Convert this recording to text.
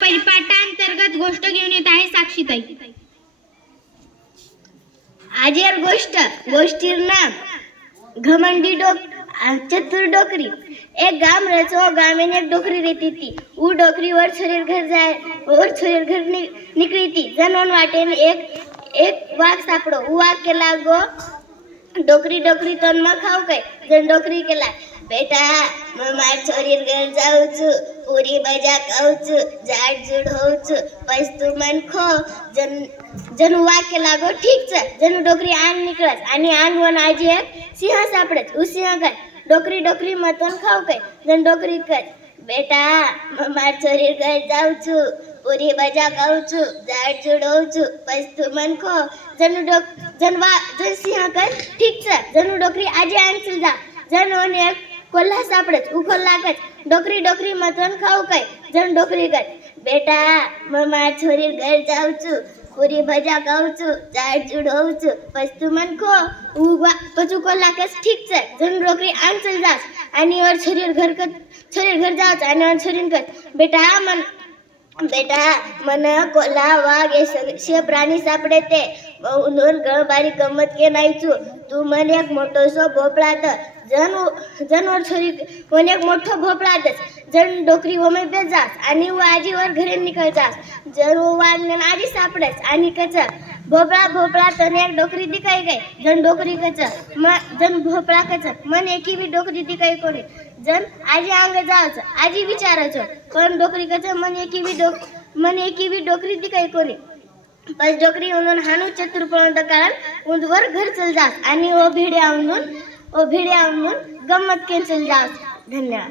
परिपाठांतर्गत गोष्ट घेऊन येत आहे साक्षीताई. आजेर गोष्ट गोष्टीर नाम घमंडी डोक चतुर डोकरी. एक गाम रचो गामेन एक डोकरी रहती थी वो डोकरी और छोरेर घर जाए और छोरेर घर नि, निकली थी जनवन वाटे ने एक एक वाघ सापड़ो. वो वाघ के लागो ડોકરી ડોકરી તનમાં ખાવ કઈ જન ડોકરી કેલા બેટા, હું માર છોરીર ઘર જાઉં છું, પૂરી બજા કહું છું, જાડ જુડ હોઉં છું, પછી તું મન ખો જન જન વાક્ય લાગો ઠીક છે, જન ડોકરી આન નીકળે. આની આન વન આજે એક સિંહ સાપડે. હું સિંહ કર ડોકરી ડોકરી તન ખાવ કઈ જન ડોકરી કઈ બેટા, હું માર છોરીર ઘર જાઉં છું પૂરી બજા કહું છું ઝાડ જોડું છું. પછી તું મન ખો જન ડોક, જન વા જન સિંહ કર ઠીક છે, જનુ ડોકરી આજે આંચલ જા. જન એક કોલ્લા સાપડે. ઉખો લાગે. ડોકરી ડોકરી મતન ખાવું કઈ? જન ડોકરી કર બેટા મમા છોરી ઘર જાઉં છું પૂરી ભજા કહું છું ઝાડ હોઉં છું. પછી તું મન ખો ઉગવા પછી કોલ્લા કે ઠીક છે, જન ડોકરી આંચલ જાસ આની ઓર છોરી ઘર કર છોરી ઘર જાઉં છું, આની ઓર છોરીન કર બેટા મન બેટા, મને કોલા વાઘ એ સે પ્રાણી સાપડે તે. બહુ નોન ઘણ બારી ગમત કે નાઈ છું. તું મને એક મોટો સો ભોપળા ત जन जण वरछोरी कोण एक मोठो भोपळा देस. जण डोकरी वमे बेजास आणि व आजीवर घरे निकल जास. जण वागण्यान आजी सापडेस आणि कच. भोपळा भोपळा तन एक डोकरी दिखाई गई. जण डोकरी कच. म जण भोपळा कच. मन एकी बी डोकरी दिखाई कोणी. जण आजी अंग जावच. आजी विचारायचो पण डोकरी कच? मन एकी बी डोक मन एकी बी डोकरी दिखाई कोणी. पण डोकरी उन्हून हानू चतुर्पण कारण उंदवर घर चल जात आणि व भिड्या उंदून ओ भिडे आणून गंमत कॅन्सल जाऊ. धन्यवाद.